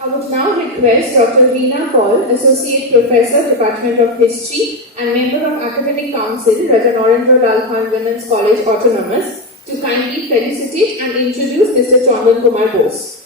I would now request Dr. Veena Paul, Associate Professor, Department of History and Member of Academic Council, Raja Narendra Lal Khan Women's College Autonomous, to kindly felicitate and introduce Mr. Chandan Kumar Bose.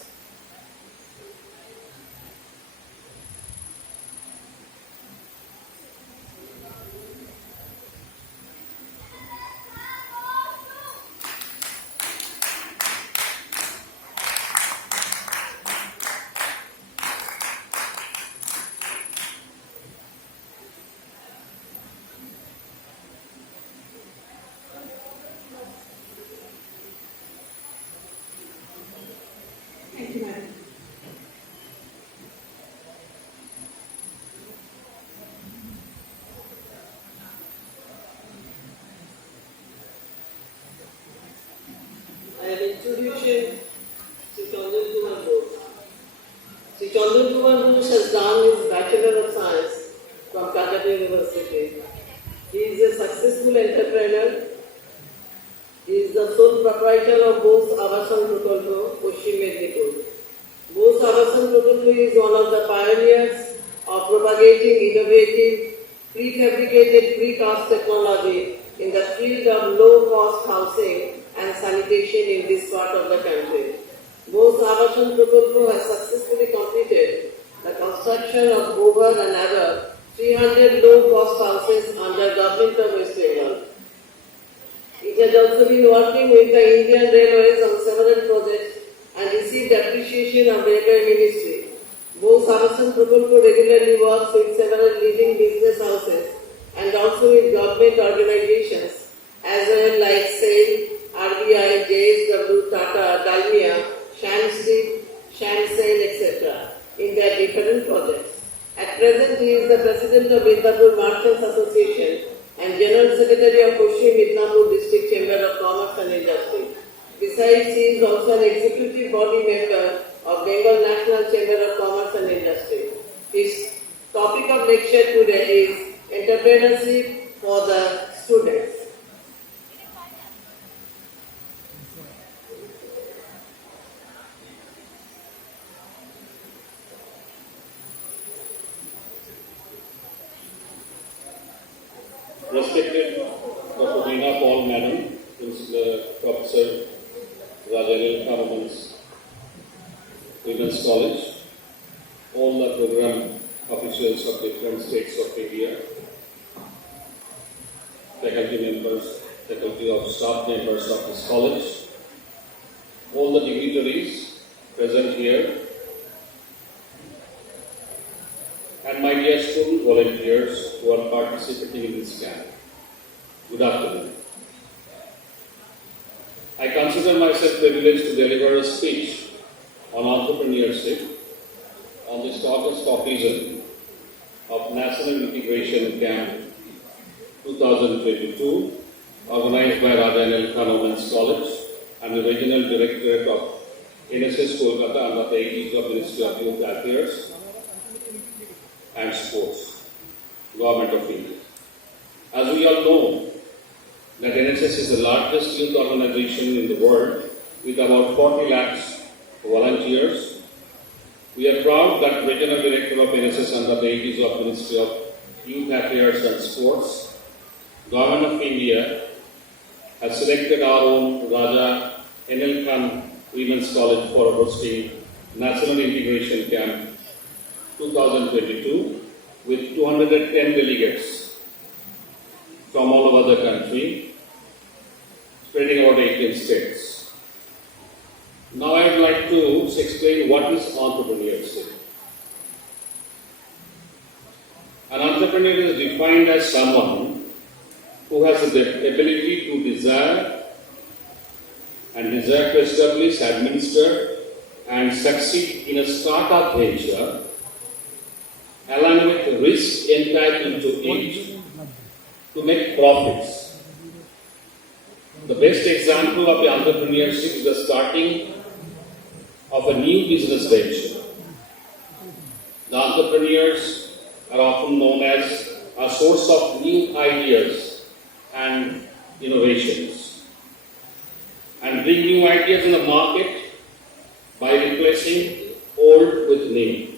Thank you, Madam. I am introducing Sri Chandan Kumar Bose. Sri Chandan Kumar Bose has done his Bachelor of Science from Calcutta University. He is a successful entrepreneur. He is the sole proprietor of Bose Abasan Prokolpo, Paschim Mednipur. Bose Abasan Prokolpo is one of the pioneers of propagating innovative, prefabricated, precast technology in the field of low-cost housing and sanitation in this part of the country. Bose Abasan Prokolpo has successfully completed the construction of over and above 300 low-cost houses under Government of West Bengal. It has also been working with the Indian Railways on several projects and received appreciation of Railway Ministry. Bose Abasan Prokolpo regularly works with several leading business houses and also with government organizations as well like SAIL, RBI, JSW, Tata, Dalmia, Shanstreet, Shansail, etc. in their different projects. At present, he is the President of Midnapur Merchants Association and General Secretary of Paschim Midnapur District Chamber of Commerce and Industry. Besides, he is also an executive body member of Bengal National Chamber of Commerce and Industry. His topic of lecture today is Entrepreneurship for the Students. Respected Dr. Veena Paul Madam, Professor Raja Women's College, all the program officials of different states of India, faculty members, faculty of staff members of this college, all the dignitaries present here, and my dear student volunteers who are participating in this camp. Good afternoon. I consider myself privileged to deliver a speech on entrepreneurship on this August occasion of National Integration Camp 2022, organized by Raja Khan Women's College and the Regional Directorate of NSS Kolkata under the aegis of Ministry of Youth Affairs and Sports, Government of India. As we all know, that NSS is the largest youth organization in the world with about 40 lakhs volunteers. We are proud that Regional Director of NSS under the aegis of Ministry of Youth Affairs and Sports, Government of India has selected our own Raja Khan Women's College for hosting National Integration Camp 2022 with 210 delegates from all over the country, spreading over 18 states. Now I would like to explain what is entrepreneurship. An entrepreneur is defined as someone who has the ability to desire to establish, administer, and succeed in a startup venture, along with risk entitled to it, to make profits. The best example of the entrepreneurship is the starting of a new business venture. The entrepreneurs are often known as a source of new ideas and innovations, and bring new ideas in the market by replacing old old with new.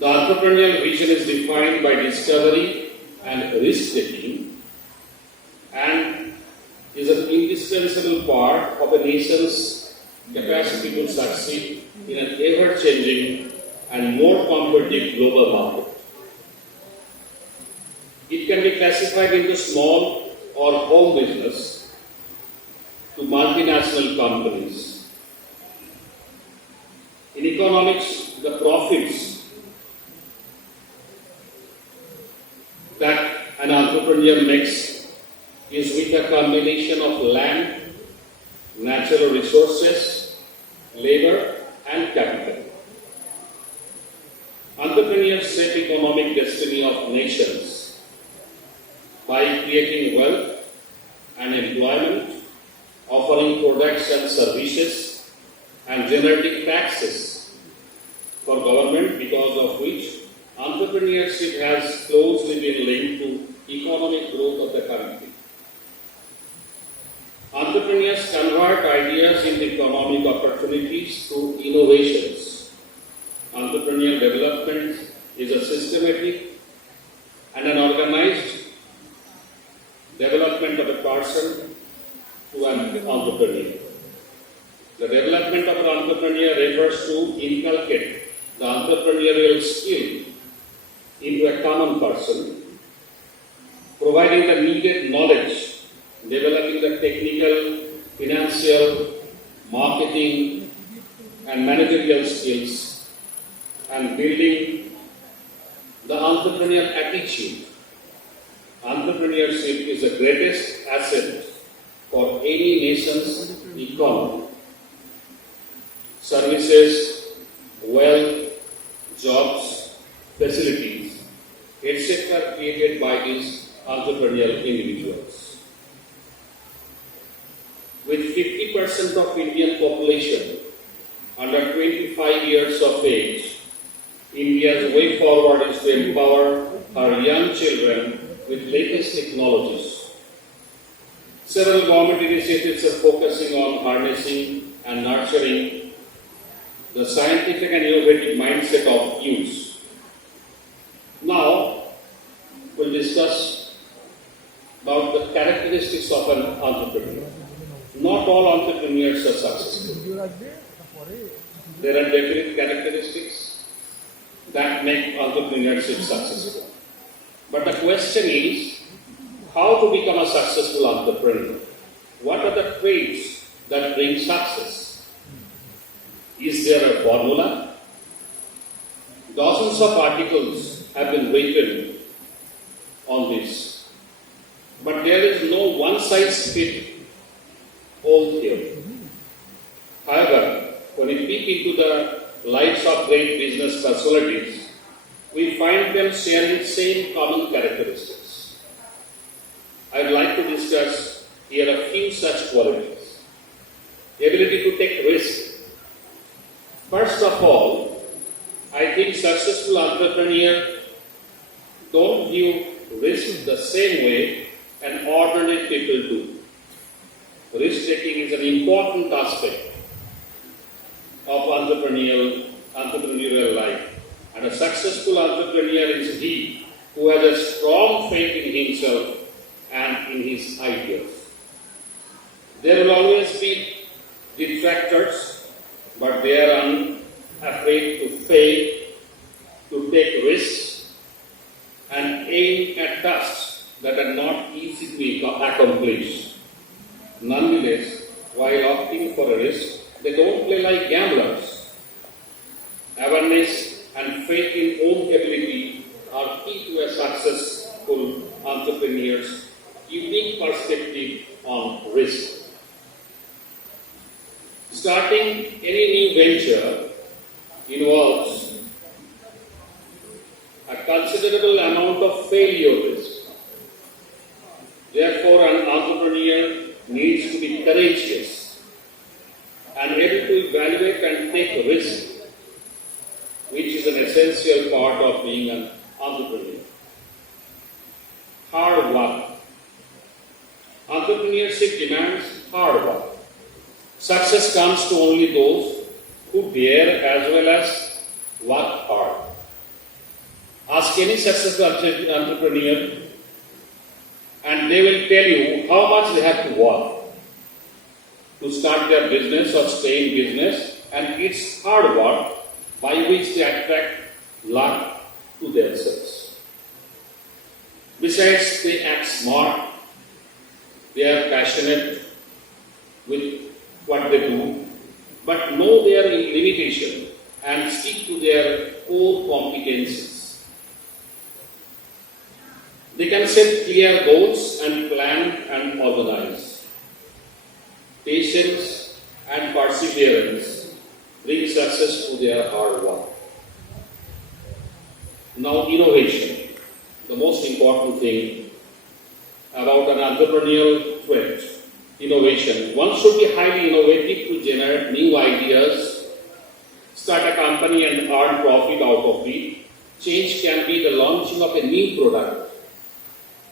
The entrepreneurial vision is defined by discovery and risk-taking and is an indispensable part of a nation's capacity to succeed in an ever-changing and more competitive global market. It can be classified into small or home business to multinational companies. In economics, the profits that an entrepreneur makes is with a combination of land, natural resources, labor, and capital. Entrepreneurs shape economic destiny of nations by creating wealth and employment, offering products and services, and generating taxes for government, because of which entrepreneurship has closely been linked to economic growth of the country. Entrepreneurs convert ideas into economic opportunities through innovations. Entrepreneurial development is a systematic and an organized development of a person to an entrepreneur. The development of an entrepreneur refers to inculcate the entrepreneurial skill into a common person, providing the needed knowledge, developing the technical, financial, marketing, and managerial skills, and building the entrepreneurial attitude. Entrepreneurship is the greatest asset for any nation's economy. Services, wealth, jobs, facilities, etc. created by these entrepreneurial individuals. With 50% of Indian population under 25 years of age, India's way forward is to empower our young children with latest technologies. Several government initiatives are focusing on harnessing and nurturing the scientific and innovative mindset of youth. Now, we'll discuss about the characteristics of an entrepreneur. Not all entrepreneurs are successful. There are definite characteristics that make entrepreneurship successful. But the question is, how to become a successful entrepreneur? What are the traits that bring success? Is there a formula? Dozens of articles have been written on this. But there is no one-size-fits-all theory. However, when we peep into the lives of great business personalities, we find them sharing same common characteristics. I would like to discuss here a few such qualities. Ability to take risk. First of all, I think successful entrepreneurs don't view risk the same way an ordinary people do. Risk-taking is an important aspect of entrepreneurial life. And a successful entrepreneur is he who has a strong faith in himself and in his ideas. There will always be detractors, but they are unafraid to fail, to take risks, and aim at tasks that are not easy to accomplish. Nonetheless, while opting for a risk, they don't play like gamblers. Awareness and faith in own ability are key to a successful entrepreneur's unique perspective on risk. Starting any new venture involves a considerable amount of failure risk. Therefore, an entrepreneur needs to be courageous and able to evaluate and take risk, which is an essential part of being an entrepreneur. Hard work. Entrepreneurship demands hard work. Success comes to only those who dare as well as work hard. Ask any successful entrepreneur and they will tell you how much they have to work to start their business or stay in business, and it's hard work by which they attract luck to themselves. Besides, they act smart, they are passionate with what they do, but know their limitation and stick to their core competencies. They can set clear goals and plan and organize. Patience and perseverance bring success to their hard work. Now, innovation, the most important thing about an entrepreneurial trait, innovation. One should be highly innovative to generate new ideas, start a company and earn profit out of it. Change can be the launching of a new product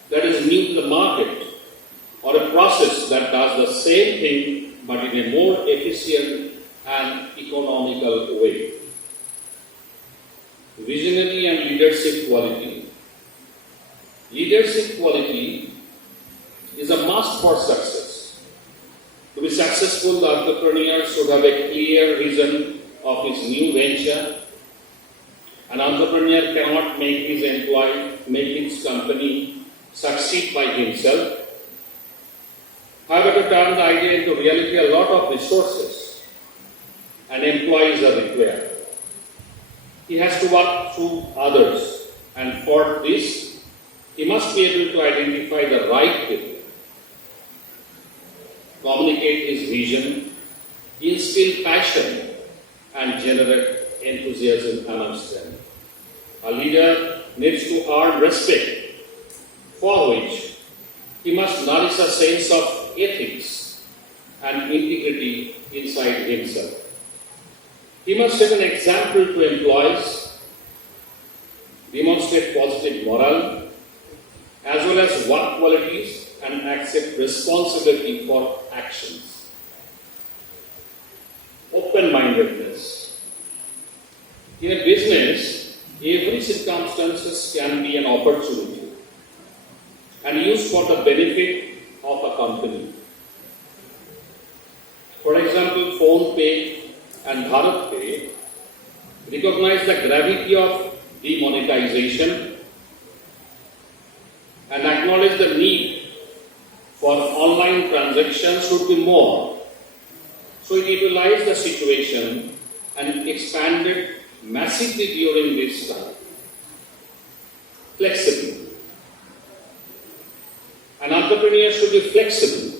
that is new to the market, or a process that does the same thing but in a more efficient and economical way. Visionary and leadership quality. Leadership quality is a must for success. To be successful, the entrepreneur should have a clear vision of his new venture. An entrepreneur cannot make his employee, make his company succeed by himself. However, to turn the idea into reality, a lot of resources and employees are required. He has to work through others, and for this, he must be able to identify the right people, communicate his vision, instill passion, and generate enthusiasm amongst them. A leader needs to earn respect, for which he must nourish a sense of ethics and integrity inside himself. He must set an example to employees, demonstrate positive morale, as well as work qualities, and accept responsibility for actions. Open-mindedness. In a business, every circumstance can be an opportunity and used for the benefit of a company. For example, PhonePe and BharatPe recognize the gravity of demonetization and acknowledge the need for online transactions should be more. So it utilized the situation and expanded massively during this time. Flexible. An entrepreneur should be flexible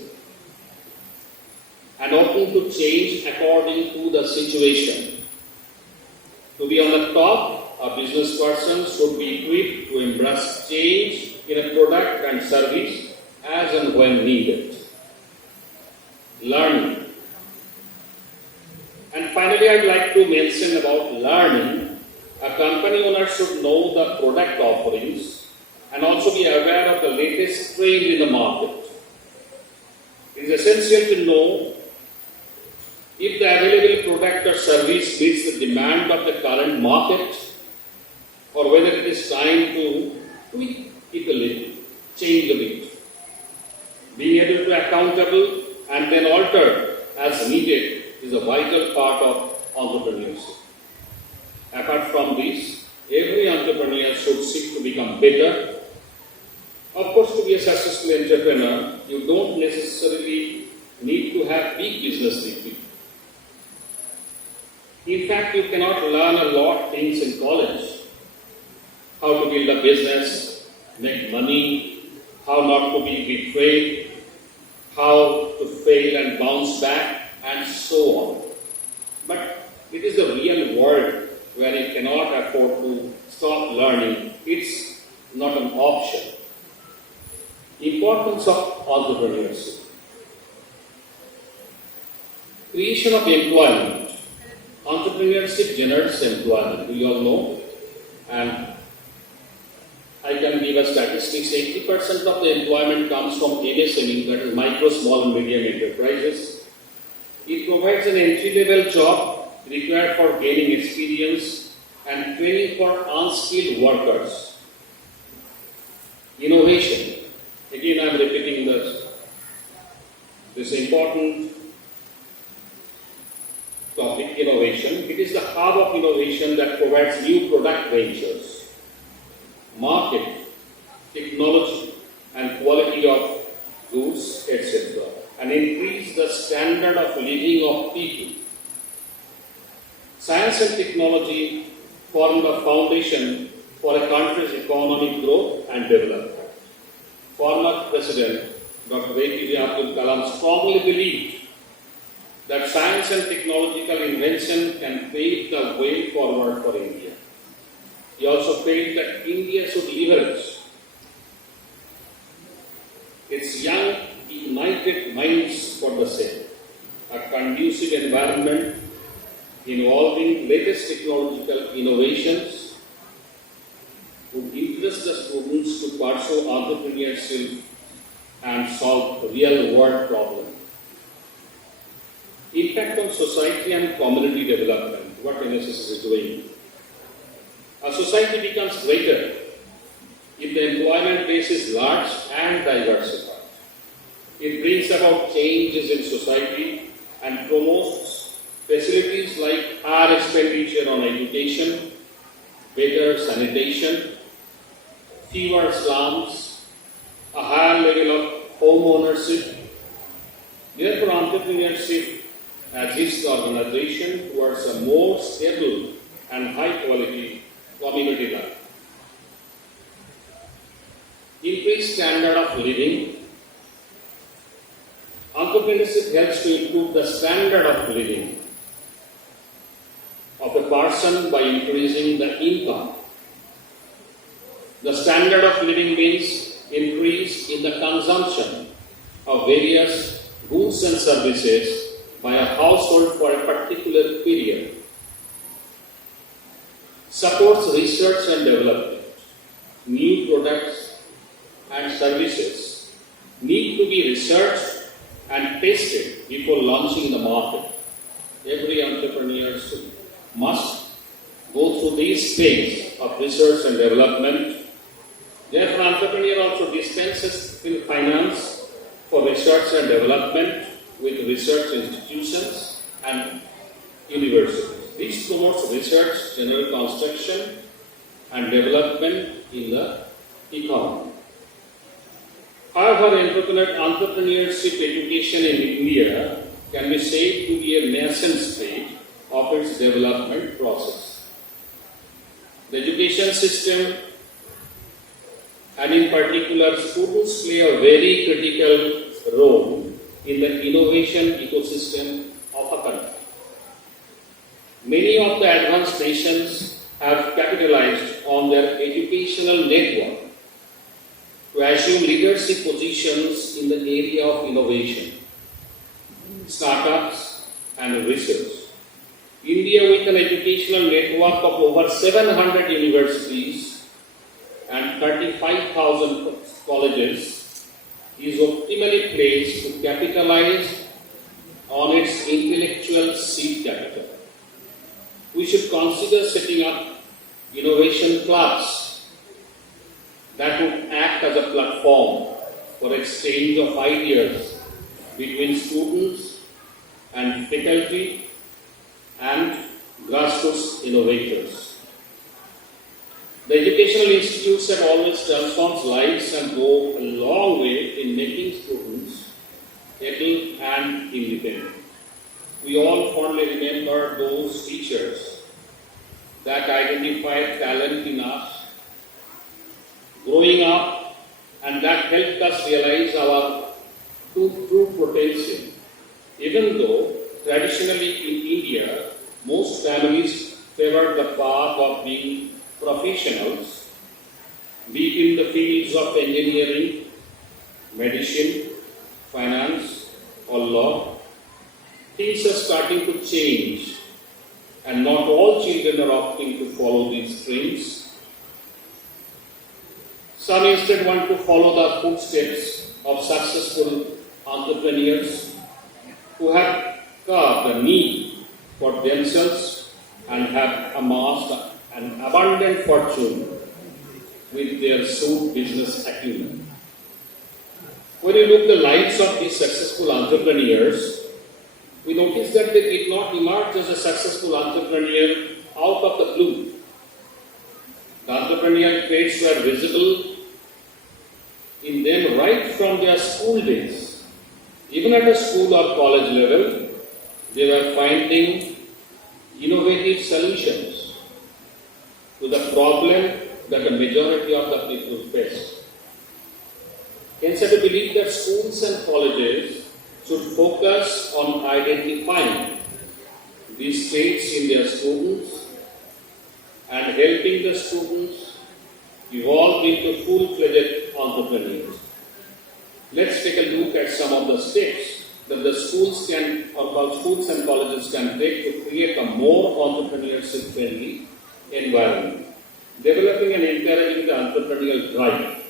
and open to change according to the situation. To be on the top, a business person should be equipped to embrace change in a product and service as and when needed. Learning. And finally, I'd like to mention about learning. A company owner should know the product offerings and also be aware of the latest trend in the market. It is essential to know if the available product or service meets the demand of the current market, or whether it is time to tweak it a little, change a bit. Being able to be accountable and then alter as needed is a vital part of entrepreneurship. Apart from this, every entrepreneur should seek to become better. Of course, to be a successful entrepreneur, you don't necessarily need to have big business degree. In fact, you cannot learn a lot of things in college. How to build a business, make money, how not to be betrayed, how to fail and bounce back, and so on. But it is the real world where you cannot afford to stop learning. It's not an option. Importance of entrepreneurship. Creation of employment. Entrepreneurship generates employment. We all know. And I can give a statistics. 80% of the employment comes from MSME, that is micro, small and medium enterprises. It provides an entry-level job required for gaining experience and training for unskilled workers. Innovation. Again, I am repeating this important topic, innovation. It is the hub of innovation that provides new product ventures, market, technology, and quality of goods, etc., and increase the standard of living of people. Science and technology form the foundation for a country's economic growth and development. Former President Dr. APJ Abdul Kalam strongly believed that science and technological invention can pave the way forward for India. He also felt that India should leverage its young, ignited minds for the same. A conducive environment involving latest technological innovations would interest the students to pursue entrepreneurship and solve real-world problems. Impact on society and community development, what NSS is doing. A society becomes greater if the employment base is large and diversified. It brings about changes in society and promotes facilities like higher expenditure on education, better sanitation, fewer slums, a higher level of home ownership. Therefore, entrepreneurship has reached the organization towards a more stable and high-quality community life. Increased standard of living. Entrepreneurship helps to improve the standard of living of a person by increasing the income. The standard of living means increase in the consumption of various goods and services by a household for a particular period. Supports research and development. New products and services need to be researched and tested before launching in the market. Every entrepreneur must go through this phase of research and development. Therefore, entrepreneur also dispenses finance for research and development with research institutions and universities. This promotes research, general construction, and development in the economy. However, entrepreneurship education in India can be said to be a nascent stage of its development process. The education system, and in particular students, play a very critical role in the innovation ecosystem of a country. Many of the advanced nations have capitalized on their educational network to assume leadership positions in the area of innovation, startups, and research. India, with an educational network of over 700 universities and 35,000 colleges, is optimally placed to capitalize on its intellectual seed capital. We should consider setting up innovation clubs that would act as a platform for exchange of ideas between students and faculty and grassroots innovators. The educational institutes have always transformed lives and go a long way in making students able and independent. We all fondly remember those teachers that identified talent in us growing up and that helped us realize our true potential. Even though traditionally in India, most families favored the path of being professionals, be it in the fields of engineering, medicine, finance, or law, things are starting to change, and not all children are opting to follow these streams. Some instead want to follow the footsteps of successful entrepreneurs who have carved a niche for themselves and have amassed an abundant fortune with their shrewd business acumen. When you look at the lives of these successful entrepreneurs, we notice that they did not emerge as a successful entrepreneur out of the blue. The entrepreneurial traits were visible in them right from their school days. Even at the school or college level, they were finding innovative solutions to the problem that the majority of the people faced. Hence, I believe that schools and colleges should focus on identifying these traits in their students and helping the students evolve into full-fledged entrepreneurs. Let's take a look at some of the steps that the schools and colleges can take to create a more entrepreneurship-friendly environment, developing and encouraging the entrepreneurial drive.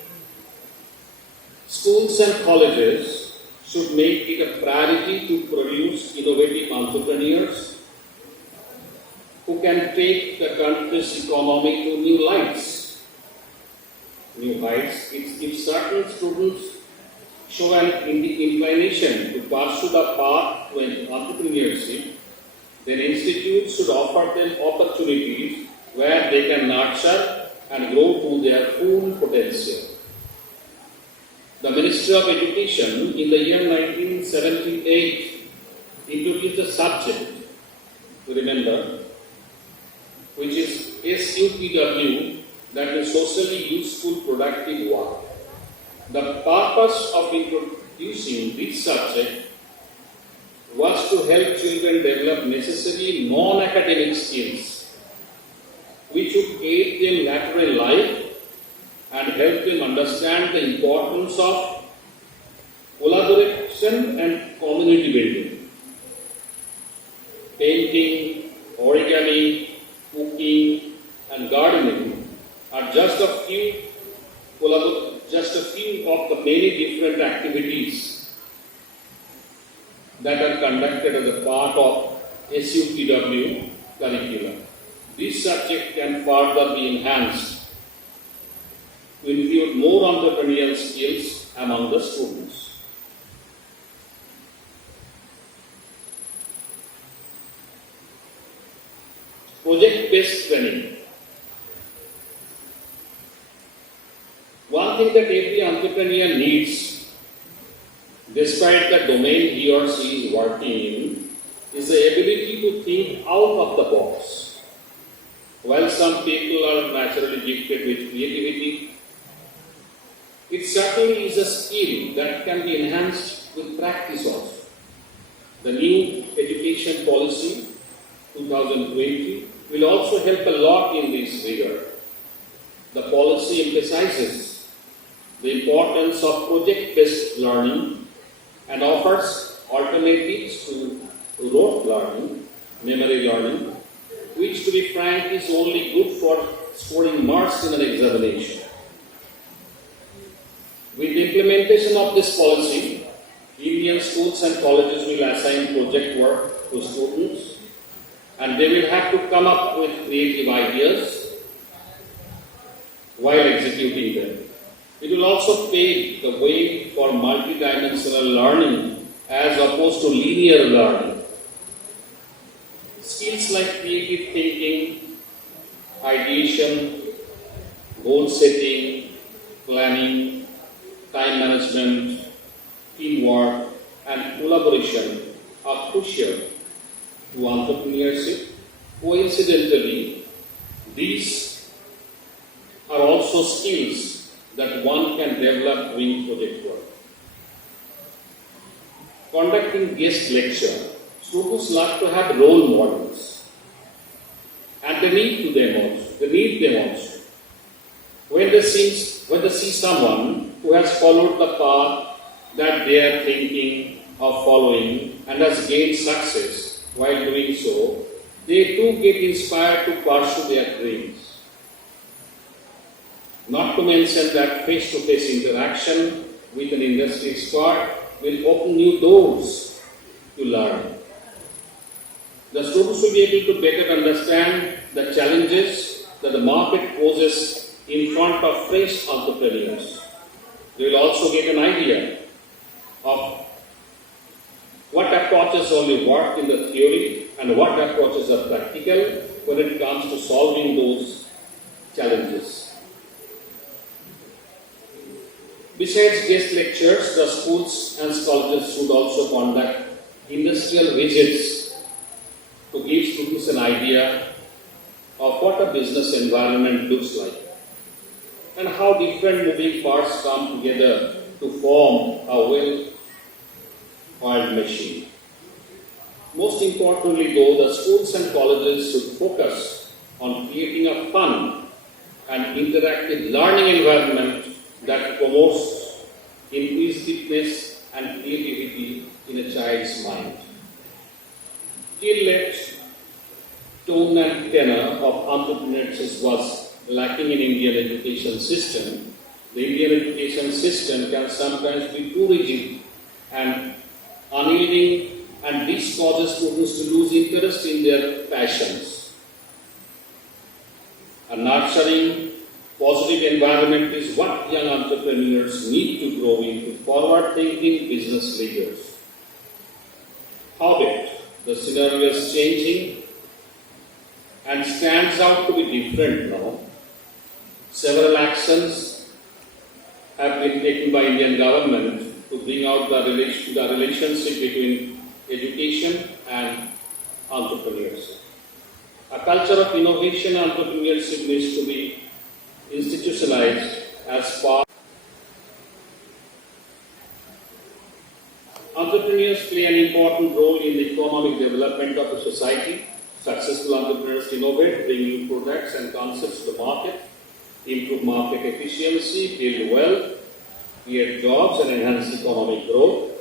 Schools and colleges should make it a priority to produce innovative entrepreneurs who can take the country's economy to new heights. If certain students show an inclination to pursue the path to entrepreneurship, then institutes should offer them opportunities where they can nurture and grow to their full potential. The Ministry of Education in the year 1978 introduced a subject, to remember, which is SUPW, that is socially useful productive work. The purpose of introducing this subject was to help children develop necessary non-academic skills which would aid them later in life and help them understand the importance of collaboration and community building. Painting, origami, cooking, and gardening are just a few of the many different activities that are conducted as a part of SUPW curriculum. This subject can further be enhanced to include more entrepreneurial skills among the students. Project-based training. One thing that every entrepreneur needs, despite the domain he or she is working in, is the ability to think out of the box. While some people are naturally gifted with creativity, it certainly is a skill that can be enhanced with practice also. The new education policy 2020 will also help a lot in this regard. The policy emphasizes the importance of project-based learning and offers alternatives to rote learning, memory learning, which, to be frank, is only good for scoring marks in an examination. With the implementation of this policy, Indian schools and colleges will assign project work to students, and they will have to come up with creative ideas while executing them. It will also pave the way for multidimensional learning as opposed to linear learning. Skills like creative thinking, ideation, goal setting, planning, time management, teamwork, and collaboration are crucial to entrepreneurship. Coincidentally, these are also skills that one can develop doing project work. Conducting guest lecture. Students like to have role models, and they need them also. When they see someone who has followed the path that they are thinking of following and has gained success while doing so, they too get inspired to pursue their dreams. Not to mention that face-to-face interaction with an industry expert will open new doors to learn. The students will be able to better understand the challenges that the market poses in front of fresh entrepreneurs. They will also get an idea of what approaches only work in the theory and what approaches are practical when it comes to solving those challenges. Besides guest lectures, the schools and colleges should also conduct industrial visits to give students an idea of what a business environment looks like and how different moving parts come together to form a well-oiled machine. Most importantly though, the schools and colleges should focus on creating a fun and interactive learning environment that promotes inquisitiveness and creativity in a child's mind. Till late, tone and tenor of entrepreneurship was lacking in Indian education system. The Indian education system can sometimes be too rigid and unyielding, and this causes students to lose interest in their passions. A nurturing, positive environment is what young entrepreneurs need to grow into forward-thinking business leaders. However, the scenario is changing and stands out to be different now. Several actions have been taken by Indian government to bring out the relationship between education and entrepreneurship. A culture of innovation and entrepreneurship needs to be institutionalized as part. Entrepreneurs play an important role in the economic development of a society. Successful entrepreneurs innovate, bring new products and concepts to the market, improve market efficiency, build wealth, create jobs and enhance economic growth.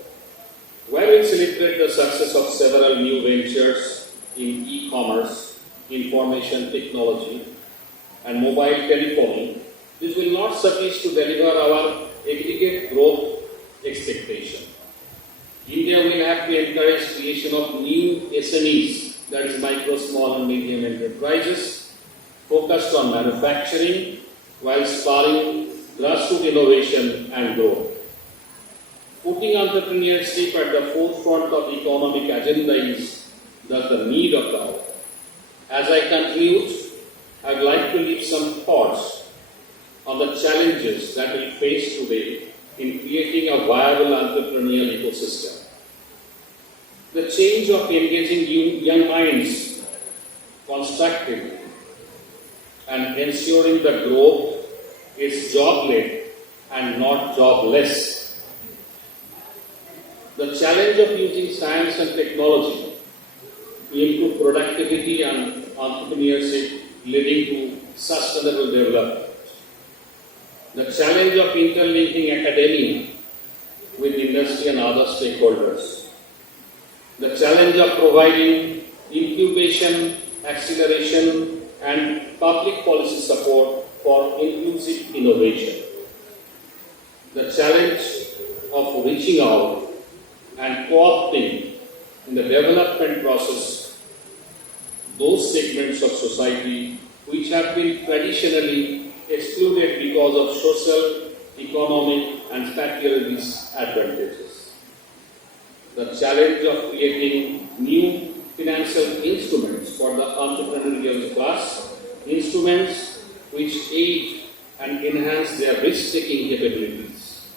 While we celebrate the success of several new ventures in e-commerce, information technology and mobile telephony, this will not suffice to deliver our aggregate growth expectation. India will have to encourage creation of new SMEs, that is micro, small and medium enterprises, focused on manufacturing while spurring grassroots innovation and growth. Putting entrepreneurship at the forefront of the economic agenda is thus the need of the hour. As I conclude, I would like to leave some thoughts on the challenges that we face today in creating a viable entrepreneurial ecosystem. The change of engaging young minds constructively and ensuring that growth is job-led and not jobless. The challenge of using science and technology to improve productivity and entrepreneurship leading to sustainable development. The challenge of interlinking academia with industry and other stakeholders. The challenge of providing incubation, acceleration and public policy support for inclusive innovation. The challenge of reaching out and co-opting in the development process those segments of society which have been traditionally excluded because of social, economic and spatial disadvantages. The challenge of creating new financial instruments for the entrepreneurial class, instruments which aid and enhance their risk-taking capabilities.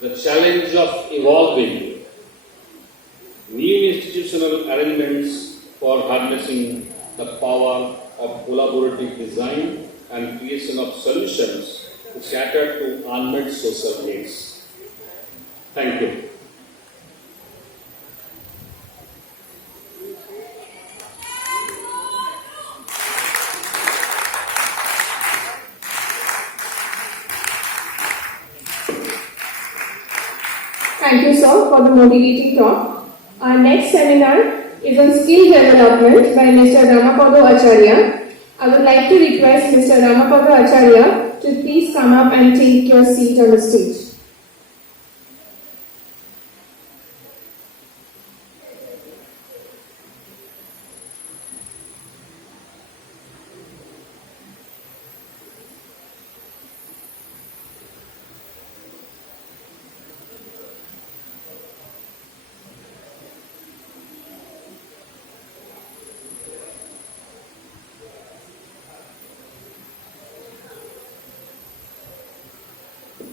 The challenge of evolving new institutional arrangements for harnessing the power of collaborative design and creation of solutions to cater to unmet social needs. Thank you. Thank you, sir, for the motivating talk. Our next seminar is on skill development by Mr. Ramapado Acharya. I would like to request Mr. Ramapado Acharya to please come up and take your seat on the stage.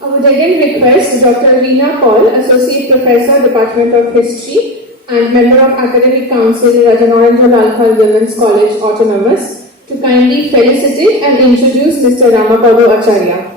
I would again request Dr. Reena Paul, Associate Professor, Department of History and Member of Academic Council, Rajanaranjan Lalkar Women's College, Autonomous, to kindly felicitate and introduce Mr. Ramapado Acharya.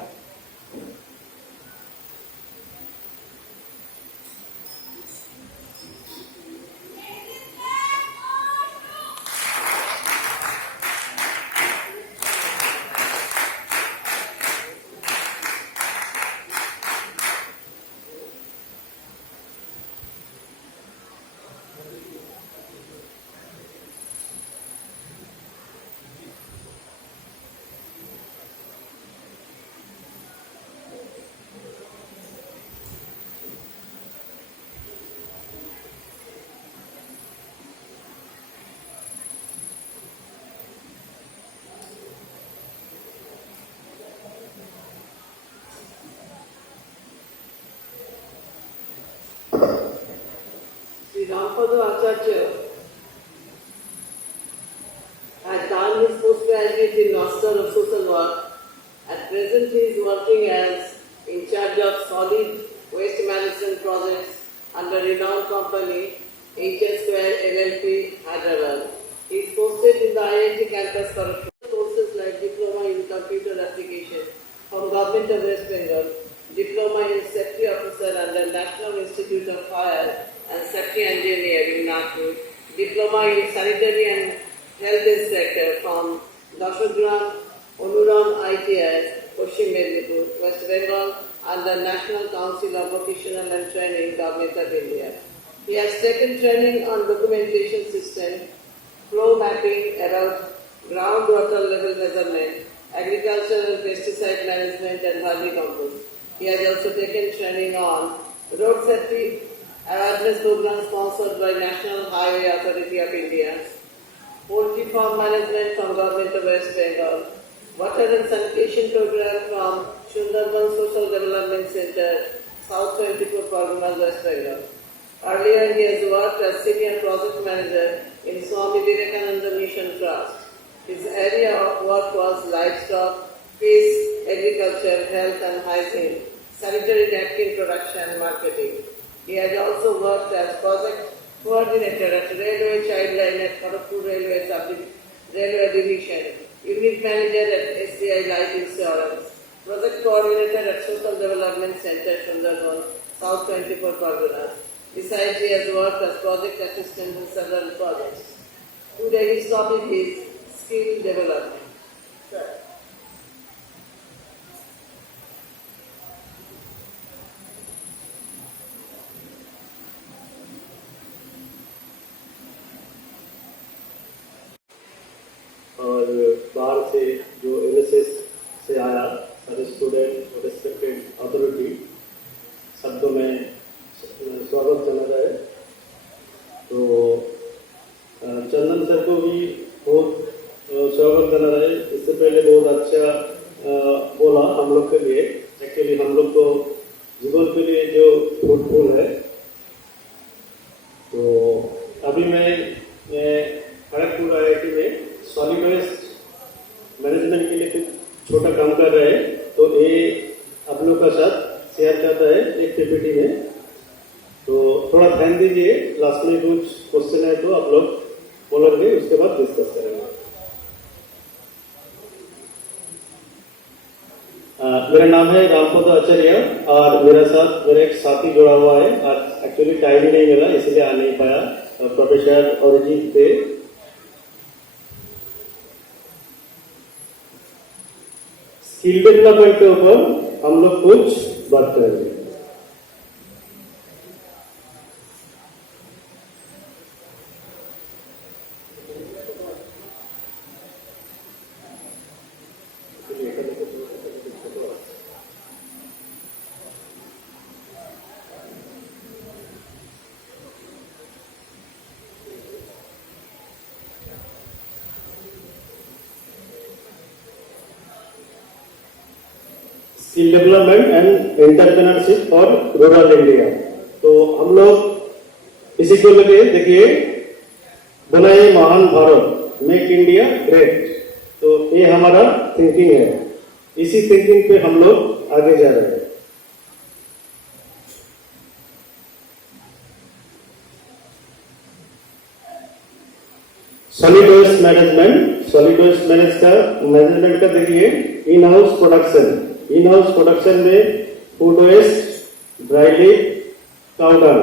Sri Ramapado Acharya had done his postgraduate in Master of Social Work. At present, he is working as in charge of solid waste management projects under renowned company HS Square LLP, Hyderabad. He is posted in the IIT campus for courses like Diploma in Computer Application from Government of West Bengal, Diploma in Safety Officer under National Institute of Fire and Safety Engineering, Nagpur, Diploma in Sanitary and Health Inspector from Dashagram Onuram ITI, Paschim Mednipur, West Bengal, under National Council of Vocational and Training, Government of India. He has taken training on documentation system, flow mapping about groundwater level measurement, agricultural and pesticide management and vermicompost. He has also taken training on road safety awareness program sponsored by National Highway Authority of India, poultry farm management from Government of West Bengal, water and sanitation program from Sundarban Social Development Center, South 24 Parganas, West Bengal. Earlier, he has worked as Senior Project Manager in Swami Vivekananda Mission Trust. His area of work was livestock, fish, agriculture, health and hygiene, sanitary napkin production and marketing. He has also worked as project coordinator at Railway Childline at Kharagpur Railway Division, unit manager at SCI Life Insurance, project coordinator at Social Development Center, Sundarban, South 24 Parganas. Besides, he has worked as project assistant in several projects. Today, his topic is skill development. और बाहर से जो NSS से आया सारे student और respected authority सबको मैं स्वागत करना चाहे तो चंदन सर को भी बहुत स्वागत करना रहे। इससे पहले बहुत अच्छा बोला हम लोग के लिए। एक्चुअली हम लोग को जीवन के लिए जो फ्रूटफुल है। तो अभी मैं खड़गपुर IIT में सॉलिड वेस्ट मैनेजमेंट के लिए कुछ छोटा काम कर रहे हैं, तो ये आप लोग का साथ शेयर करता है एक PPT में। तो थोड़ा ध्यान दीजिए, लास्ट में कुछ क्वेश्चन है तो आप लोग बोलेंगे, उसके बाद डिस्कस करेंगे। मेरा नाम है रामपद आचार्य और मेरे साथ मेरा एक साथी जुड़ा हुआ है। आज एक्चुअली टाइम ही नहीं मिला इसलिए आ नहीं पाया। प्रोफेसर अरिजीत थे। स्किल डेवलपमेंट के ऊपर हम लोग कुछ बात करेंगे। Skill development and entrepreneurship for rural India. तो हम लोग इसी को लेके देखिए, बनाए महान भारत, मेक इंडिया ग्रेट। तो ये हमारा थिंकिंग है, इसी थिंकिंग पे हम लोग आगे जा रहे हैं। Solid waste management, solid waste management का देखिए इन हाउस प्रोडक्शन में food waste, dry leaf, cow dung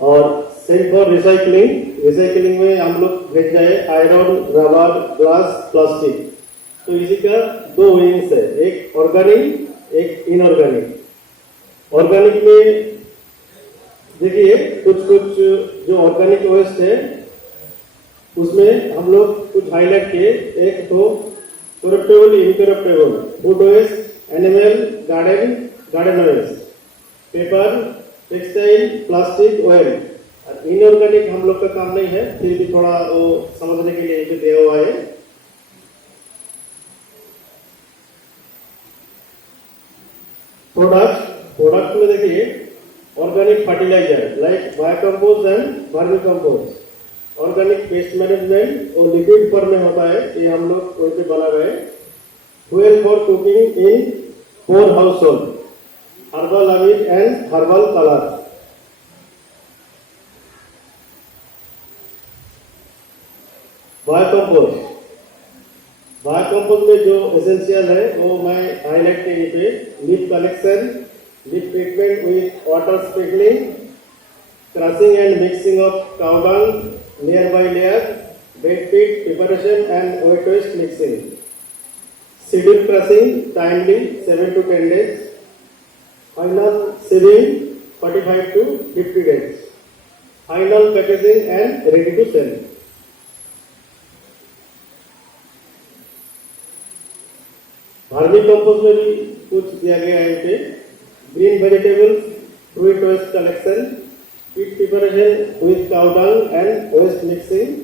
और सेम फॉर रिसाइकलिंग में हम लोग भेज रहे आयरन, रबर, ग्लास, प्लास्टिक। तो इसी का दो विंग्स है, एक ऑर्गेनिक, एक इनऑर्गेनिक। ऑर्गेनिक में देखिए कुछ जो ऑर्गेनिक वेस्ट है उसमें हम लोग कुछ हाईलाइट किए। एक तो corruptible, incorruptible food waste, animal, garden waste, paper, textile, plastic, oil. Inorganic हम लोग का काम नहीं है, फिर भी थोड़ा वो समझने के लिए जो दिया हुआ है। प्रोडक्ट में देखिए organic fertiliser like biocompost and vermicompost, organic pest management और लिक्विड फॉर्म में होता है, ये हम लोग वैसे बना रहे। Fuel for cooking in 4 household, herbal amine and herbal colour. Biocompost में जो एसेंशियल है वो मैं हाईलाइट के पे leaf collection, leaf treatment with water sprinkling, crushing and mixing of cow dung, layer by layer, bed pit preparation and wet waste mixing, seedle crushing timely 7 to 10 days, final sieving 45 to 50 days, final packaging and ready to sell. Vermicompost में भी कुछ दिया गया है पे green vegetables, fruit waste collection, pit preparation with cow dung and waste mixing,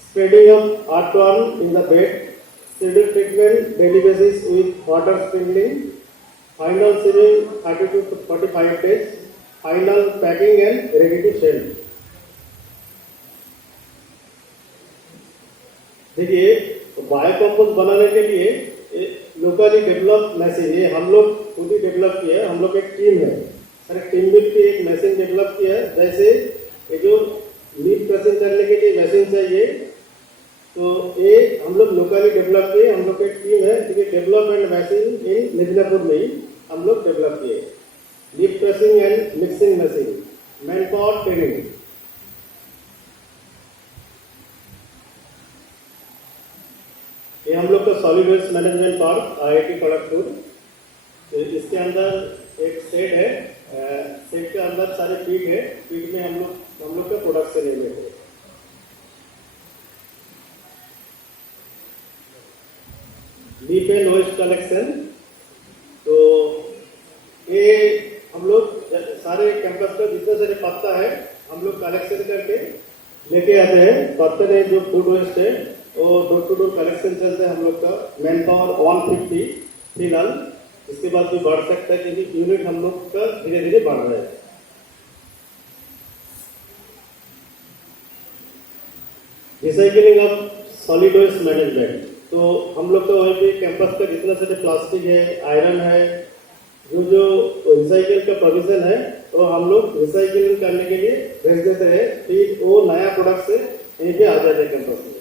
spreading of earthworm in the bed, seeded treatment daily basis with water sprinkling, final sieving 30 to 45 days, final packing and ready to sell। देखिए बायोकम्पोस्ट बनाने के लिए locally develop machine, ये हम लोग खुद ही develop किया है। हम लोग एक टीम है, सर टीम मिलकर एक मशीन डेवलप किया है। जैसे ये जो लीफ क्रशिंग करने के लिए मशीन चाहिए, तो ये हम लोग लोकली डेवलप किए। हम लोग एक टीम है, क्योंकि डेवलपमेंट मशीन इन मिदनापुर में ही हम लोग डेवलप किए। Leaf crushing and mixing machine, man power training. ये हम लोग का solid waste management park IIT Kharagpur. तो इसके अंदर एक सेट है, सेट के अंदर सारे पीट है, पीट में हम लोग का प्रोडक्शन यूनिट है। लीफ एंड वेस्ट कलेक्शन, तो ये हम लोग सारे कैंपस का जितने सारे पत्ता है हम लोग कलेक्शन करके लेके आते हैं। पत्ते में जो फूड वेस्ट है वो डोर टू डोर कलेक्शन चलते हैं हम लोग का। मैन पावर 150 फिलहाल, इसके बाद भी बढ़ सकता है क्योंकि यूनिट हम लोग का धीरे धीरे बढ़ रहा है। Recycling of solid waste management, तो हम लोग का वहीं पे कैंपस का जितना सारे प्लास्टिक है, आयरन है, जो रिसाइकल का प्रोविजन है तो हम लोग रिसाइकलिंग करने के लिए भेज देते हैं। फिर वो नया प्रोडक्ट से यहीं पे आ जाते हैं कैंपस में।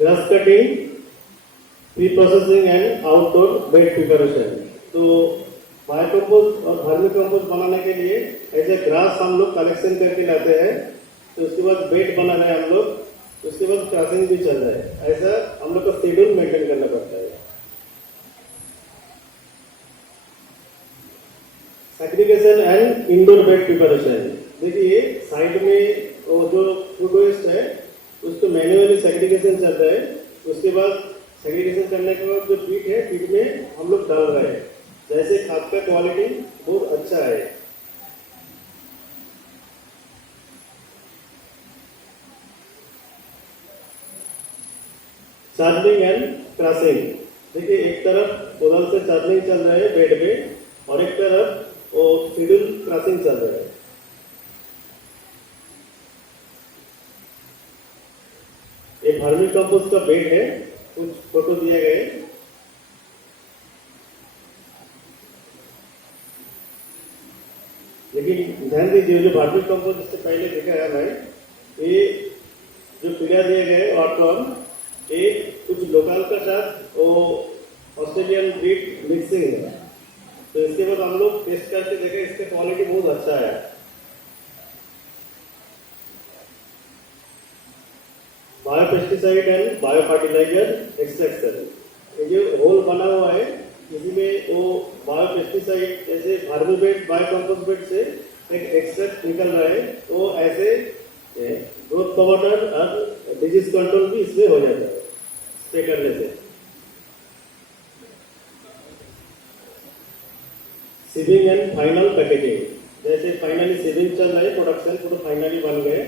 Grass cutting, pre processing and outdoor bed preparation. तो बायोकम्पोस्ट और वर्मी कंपोस्ट बनाने के लिए ऐसे ग्रास हम लोग कलेक्शन करके लाते हैं। तो उसके बाद बेड बना रहे हैं हम लोग, उसके बाद क्रशिंग भी चल रहा है। ऐसा हम लोग का शेड्यूल मेंटेन करना पड़ता है। Segregation and indoor bed preparation, देखिए साइड में वो जो फूड वेस्ट है उसको मैन्युअली सेग्रीगेशन चल रहा है। उसके बाद सेग्रीगेशन करने के बाद जो पीट है, पीट में हम लोग डाल रहे हैं। जैसे खाद का क्वालिटी बहुत अच्छा है। चार्जिंग एंड क्रशिंग, देखिए एक तरफ कोदल से चार्जिंग चल रहा है बेड पे और एक तरफ वो शेड्यूल क्रशिंग चल रहा है। ये वर्मी कंपोस्ट का बेड है, कुछ फोटो दिए गए। लेकिन ध्यान दीजिए जो भारतीय कंपोज इससे पहले देखा है मैं, ये जो पीड़ा दिए गए ऑटोन ये कुछ लोकल का साथ वो ऑस्ट्रेलियन ब्रीड मिक्सिंग है। तो इसके बाद हम लोग टेस्ट करके देखे, इसका क्वालिटी बहुत अच्छा है। Bio pesticide and bio fertilizer extraction, ये जो होल बना हुआ है इसमें वो बायो पेस्टिसाइड जैसे वर्मीबेट बायो कंपोस्ट से एक एक्सट्रैक्ट निकल रहा है, वो ऐसे ग्रोथ प्रमोटर और डिजीज कंट्रोल भी इसमें हो जाता है स्प्रे करने से। सीविंग एंड फाइनल पैकेजिंग, जैसे फाइनली सीविंग चल रहा है, प्रोडक्शन पूरा फाइनली बन गए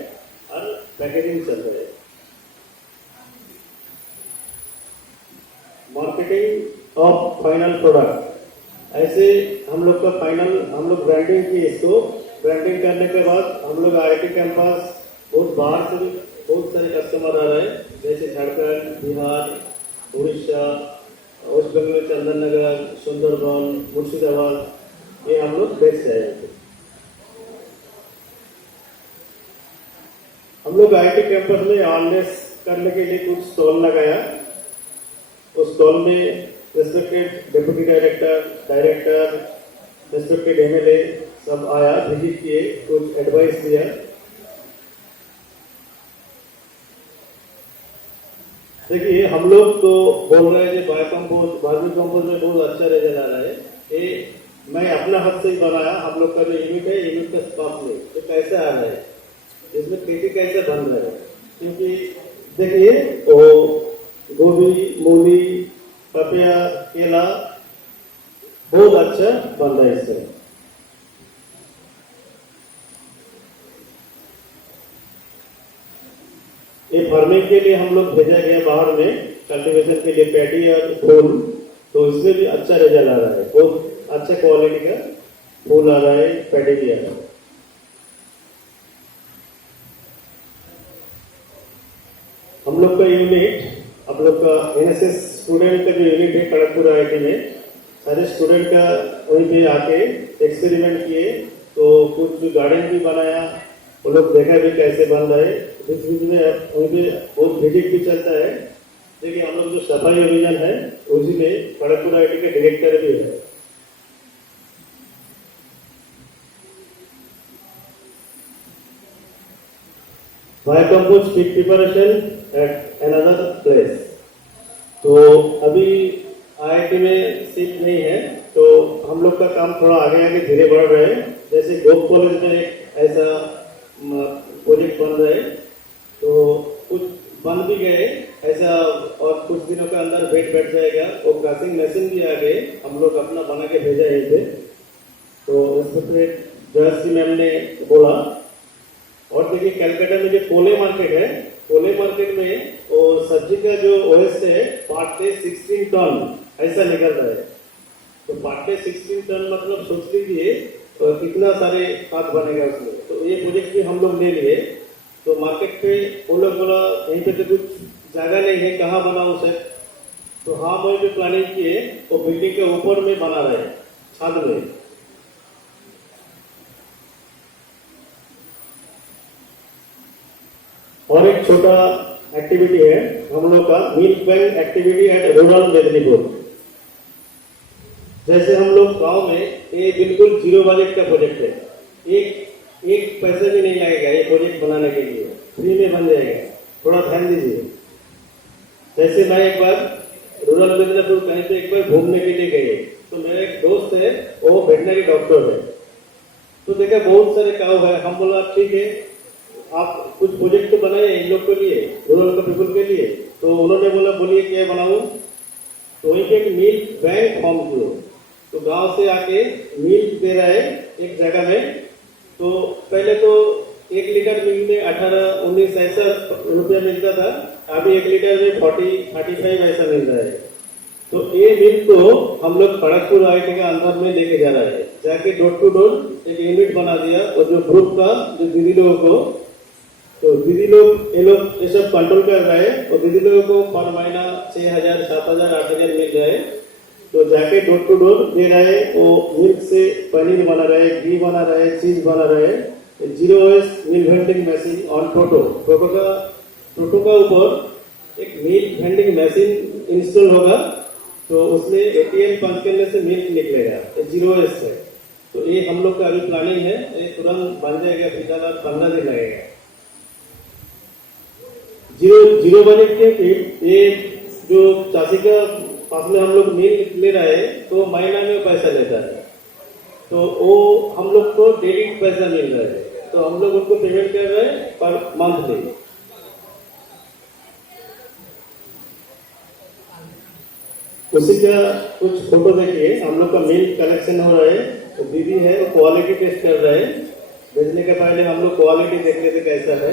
और पैकेजिंग चल रहा है। मार्केटिंग ऑफ फाइनल प्रोडक्ट, ऐसे हम लोग का फाइनल हम लोग ब्रांडिंग की, इसको ब्रांडिंग करने के बाद हम लोग IIT कैंपस बहुत बाहर से भी बहुत सारे कस्टमर आ रहे हैं, जैसे झारखंड, बिहार, उड़ीसा, वेस्ट बंगाल, चंदन नगर, सुंदरबन, मुर्शिदाबाद, ये हम लोग बेच रहे हैं। हम लोग IIT कैंपस में अवेयरनेस करने के लिए कुछ स्टॉल लगाया। उस स्टॉल में respected deputy director, respected MLA सब आया, विजिट किए, कुछ एडवाइस दिया। देखिए हम लोग तो बोल रहे हैं बायो कंपोस्ट, वर्मी कंपोस्ट में बहुत अच्छा रिजल्ट आ रहा है। ये मैं अपना हाथ से ही बनाया, हम लोग का जो यूनिट है, यूनिट के स्टाफ में तो कैसे आ रहा है, इसमें खेती कैसे बन रहा है, क्योंकि देखिए वो गोभी, मूली, पपिया, केला बहुत अच्छा बन रहा है इससे। ये फार्मिंग के लिए हम लोग भेजा गया बाहर में कल्टीवेशन के लिए पैडी और फूल, तो इसमें भी अच्छा रिजल्ट आ रहा है, बहुत अच्छा क्वालिटी का फूल आ रहा है, पैडी भी आ रहा है। हम लोग का यूनिट, हम लोग का NSS स्टूडेंट का जो यूनिट है खड़गपुर IIT में, सारे स्टूडेंट का वहीं पे आके एक्सपेरिमेंट किए, तो कुछ गार्डन भी बनाया, वो लोग देखा भी कैसे बन रहा है। बीच बीच में वहीं पे बहुत विजिट भी चलता है। देखिए हम लोग जो सफाई अभियान है उसी में खड़गपुर IIT के डायरेक्टर भी है। Bio compost feed preparation at another place, तो अभी IIT में सीट नहीं है, तो हम लोग का काम थोड़ा आगे आगे धीरे बढ़ रहा है। जैसे गोप कॉलेज में एक ऐसा प्रोजेक्ट बन रहा है, तो कुछ बन भी गए ऐसा, और कुछ दिनों के अंदर बैठ जाएगा। वो क्रशिंग मशीन भी आ गए, हम लोग अपना बना के भेजा है इसे। तो उसमें जयश्री मैम ने बोला। और देखिए कलकत्ता में जो कोले मार्केट है, कोले मार्केट में वो सब्जी का जो OS है पार्ट से 16 टन ऐसा निकल रहा है। तो पार्ट से 16 टन मतलब सोच लीजिए कितना सारे खाद बनेगा उसमें। तो ये प्रोजेक्ट भी हम लोग ले लिए। तो मार्केट पे वो लोग बोला यहीं पे तो कुछ जगह नहीं है, कहाँ बनाऊं सर। तो हाँ वहीं पे प्लानिंग किए, वो बिल्डिंग के ऊपर में बना रहे छत में। और एक छोटा एक्टिविटी है हम लोग का, milk bank activity at rural Medinipur. जैसे हम लोग गांव में, ये बिल्कुल जीरो बजट का प्रोजेक्ट है, एक पैसा भी नहीं लगेगा ये प्रोजेक्ट बनाने के लिए, फ्री में बन जाएगा। थोड़ा ध्यान दीजिए। जैसे मैं एक बार रूरल मेदिनीपुर कहीं पे एक बार घूमने के लिए गए, तो मेरा एक दोस्त है, वो वेटनरी डॉक्टर है। तो देखा बहुत सारे काऊ है, हम बोला ठीक है आप कुछ प्रोजेक्ट बनाए इन लोग के लिए, रूरल के पीपल के लिए। तो उन्होंने बोला बोलिए क्या बनाऊं। तो वहीं पे एक मिल्क बैंक फॉर्म किया। तो गांव से आके मिल्क दे रहा है एक जगह में। तो पहले तो 1 लीटर मिल्क में 18-19 ऐसा रुपया मिलता था, अभी 1 लीटर में 40-45 ऐसा मिल रहा है। तो ये मिल्क को हम लोग खड़गपुर IIT के अंदर में लेके जा रहा है, जाके डोर टू डोर एक यूनिट बना दिया। और जो ग्रुप का जो दीदी लोगों को, तो दीदी लोग ये सब कंट्रोल कर रहे हैं। और दीदी लोगों को पर महीना 6,000, 7,000, 8,000 मिल रहा है। तो जाके डोर टू डोर दे रहे, वो मिल्क से पनीर बना रहे, घी बना रहे, चीज बना रहे। Zero waste milk vending machine on Toto का ऊपर एक मिल्क वेंडिंग मशीन इंस्टॉल होगा, तो उसमें एटीएम पंच करने से मिल्क निकलेगा, ये जीरो वेस्ट है। तो ये हम लोग का अभी प्लानिंग है, ये तुरंत बन जाएगा, फिलहाल 15 दिन लगेगा। जीरो बजट के ये जो चासी का पास में हम लोग मिल्क ले रहे हैं, तो महीना में पैसा लेता है, तो वो हम लोग को डेली पैसा मिल रहा है, तो हम लोग उनको पेमेंट कर रहे हैं पर मंथली। उसी का कुछ फोटो देखिए, हम लोग का मिल्क कलेक्शन हो रहा है, तो दीदी है वो क्वालिटी टेस्ट कर रहे हैं। भेजने के पहले हम लोग क्वालिटी देख लेते कैसा है।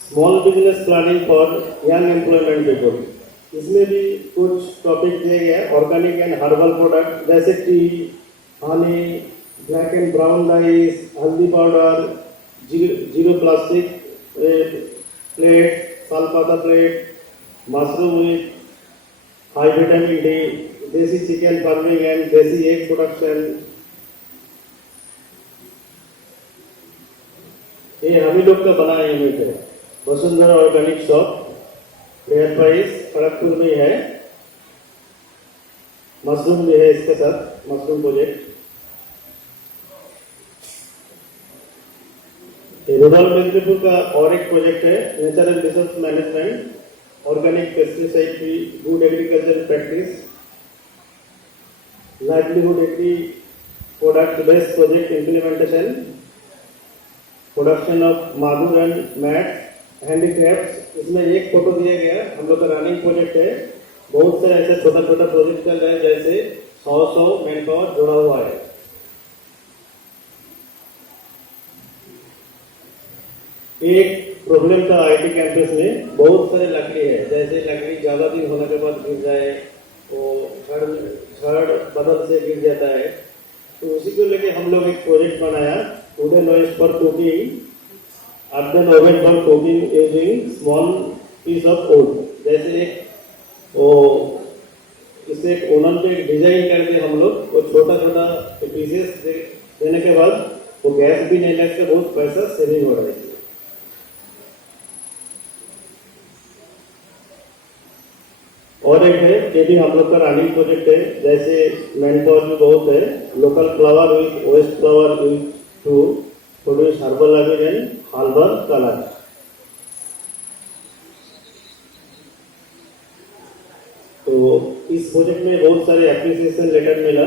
Small business planning for young employment people, इसमें भी कुछ टॉपिक दिए गए हैं। ऑर्गेनिक एंड हर्बल प्रोडक्ट जैसे tea, honey, black and brown rice, haldi powder, zero plastic plate, salpata plate, mushroom with high vitamin D, desi chicken farming and desi egg production. ये हम ही लोग का बना यूनिट है। Vasundhara organic shop, fair price, Kharagpur में है। मशरूम भी है इसके साथ, मशरूम प्रोजेक्ट। रूरल मेदिनीपुर का और एक प्रोजेक्ट है, natural resource management, organic pesticide free, good agriculture practice, livelihood agri product based project implementation, production of madur and mat, handicraft. इसमें एक फोटो दिया गया, हम लोग का रनिंग प्रोजेक्ट है। बहुत सारे ऐसे छोटा छोटा प्रोजेक्ट चल रहे हैं, जैसे 100 मैन पावर जुड़ा हुआ है। एक प्रॉब्लम था आईटी कैंपस में, बहुत सारे लकड़ी है, जैसे लकड़ी ज्यादा दिन होने के बाद गिर जाए, वो छड़ बदल से गिर जाता है, तो उसी को लेके हम लोग एक प्रोजेक्ट बनाया, wooden waste for cooking, earthen oven for cooking using small piece of wood. जैसे एक वो इसे एक ओनम पे डिजाइन करके हम लोग वो छोटा छोटा पीसेस देने के बाद वो गैस भी नहीं लगता, बहुत पैसा सेविंग हो रहा है। और एक है, ये भी हम लोग का रनिंग प्रोजेक्ट है, जैसे मैन पावर भी बहुत है। Local flower with waste flower with to produce herbal abir and herbal colour. तो इस प्रोजेक्ट में बहुत सारे एप्रिसिएशन लेटर मिला,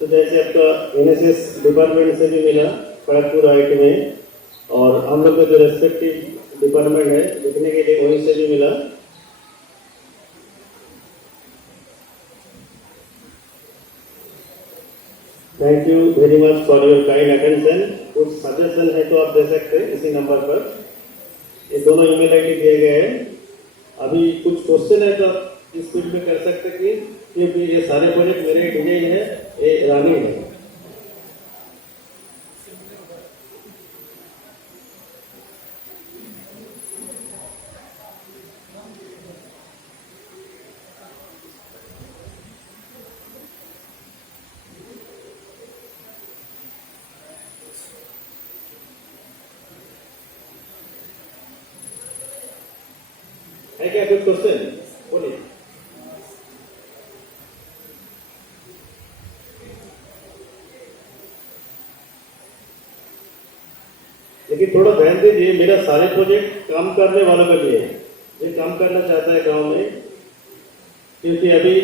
तो जैसे आपका एनएसएस डिपार्टमेंट से भी मिला खड़गपुर आईटी में, और हम लोग का जो रेस्पेक्टिव डिपार्टमेंट है लिखने के लिए वहीं से भी मिला। Thank you very much for your kind attention. कुछ सजेशन है तो आप दे सकते हैं इसी नंबर पर, ये दोनों ईमेल आईडी दिए गए हैं। अभी कुछ क्वेश्चन है तो आप इस फील्ड में कर सकते हैं, क्योंकि ये सारे प्रोजेक्ट मेरे डिजाइन है, ये रनिंग है। है क्या कुछ क्वेश्चन? बोलिए। लेकिन थोड़ा ध्यान दीजिए, मेरा सारे प्रोजेक्ट काम करने वालों के लिए, ये काम करना चाहता है गांव में, क्योंकि अभी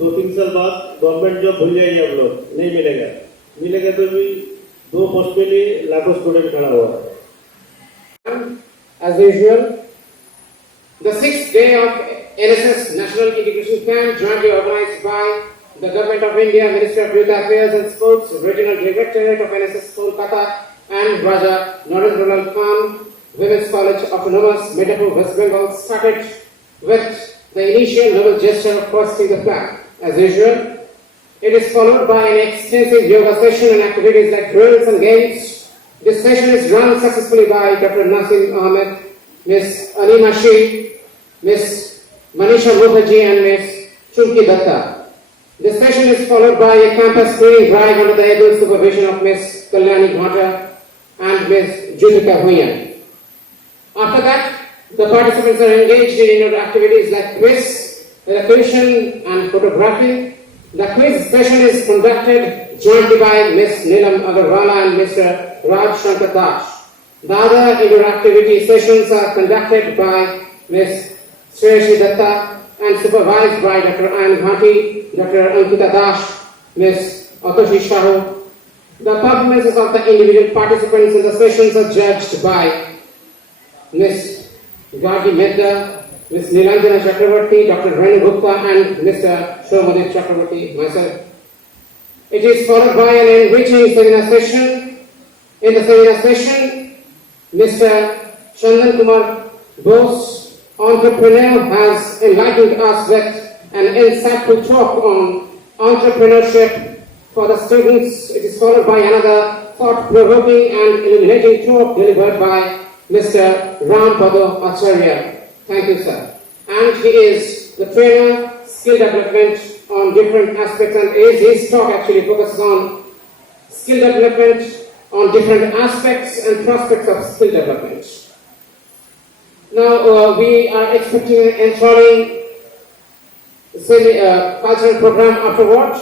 2-3 साल बाद गवर्नमेंट जॉब भूल जाएगी, अब लोग नहीं मिलेगा, मिलेगा तो भी 2 पोस्ट के लिए लाखों स्टूडेंट खड़ा हुआ है। As usual, the 6th day of NSS National Integration Camp, jointly organized by the Government of India, Ministry of Youth Affairs and Sports, Regional Directorate of NSS Kolkata, and Raja Narendra Lal Khan Women's College Autonomous, Medapur, West Bengal, started with the initial noble gesture of hoisting the flag. As usual, it is followed by an extensive yoga session and activities like drills and games. This session is run successfully by Dr. Nasim Ahmed, Ms. Animashi, Ms. Manisha Mukherjee and Ms. Chunki Datta. This session is followed by a campus cleaning drive under the able supervision of Ms. Kalyani Bhatta and Ms. Judika Huyan. After that, the participants are engaged in indoor activities like quiz, elocution and photography. The quiz session is conducted jointly by Ms. Neelam Agarwala and Mr. Raj Shankar Das. The other indoor activity sessions are conducted by Ms. Shreyashi Datta and supervised by Dr. Ann Bhati, Dr. Ankita Das, Ms. Atoshi Shahu. The performances of the individual participants in the sessions are judged by Ms. Gargi Medda, Ms. Nilanjana Chakravarti, Dr. Renu Gupta and Mr. Shomadip Chakravarti, myself. It is followed by an enriching seminar session. In the seminar session, Mr. Chandan Kumar Bose, entrepreneur, has enlightened us with an insightful talk on entrepreneurship for the students. It is followed by another thought-provoking and illuminating talk delivered by Mr. Rampado Acharya. Thank you, sir. And he is the trainer, skill development on different aspects, and his talk actually focuses on skill development on different aspects and prospects of skill development. Now we are expecting an enthralling cultural program afterwards,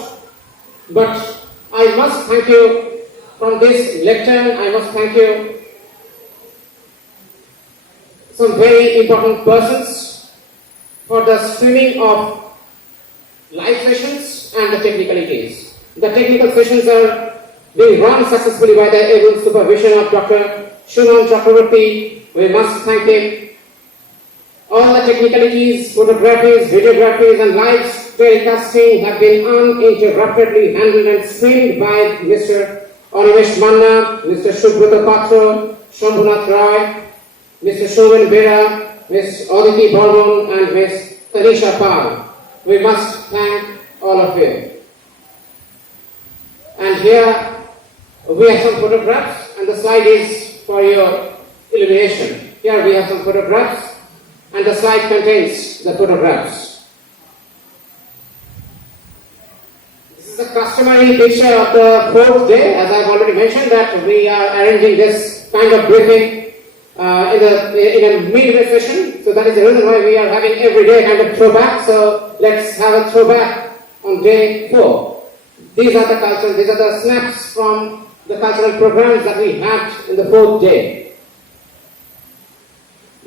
but I must thank you from this lectern. I must thank you some very important persons for the streaming of live sessions and the technicalities. The technical sessions are being run successfully by the able supervision of Dr. Shuman Chakravarti. We must thank him. All the technicalities, photographies, videographies and live telecasting have been uninterruptedly handled and streamed by Mr. Animesh Manna, Mr. Shubhrata Patra, Shambhunath Rai, Mr. Shovan Bera, Ms. Aditi Barman and Ms. Tanisha Pal. We must thank all of you. And here we have some photographs, and the slide is for your illumination. Here we have some photographs, and the slide contains the photographs. This is a customary picture of the fourth day. As I've already mentioned that we are arranging this kind of briefing in a midway session. So that is the reason why we are having every day kind of throwback. So let's have a throwback on day 4. These are the snaps from the cultural programs that we had in the 4th day.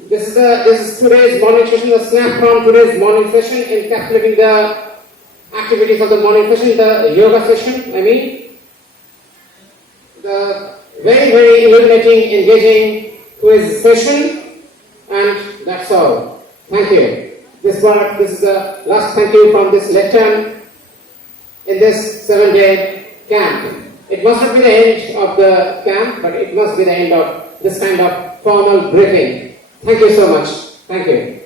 This is today's morning session, the snap from today's morning session, encapsulating the activities of the morning session, the yoga session, the very, very illuminating, engaging quiz session, and that's all. Thank you. This is the last thank you from this lectern in this 7-day camp. It must not be the end of the camp, but it must be the end of this kind of formal briefing. Thank you so much. Thank you.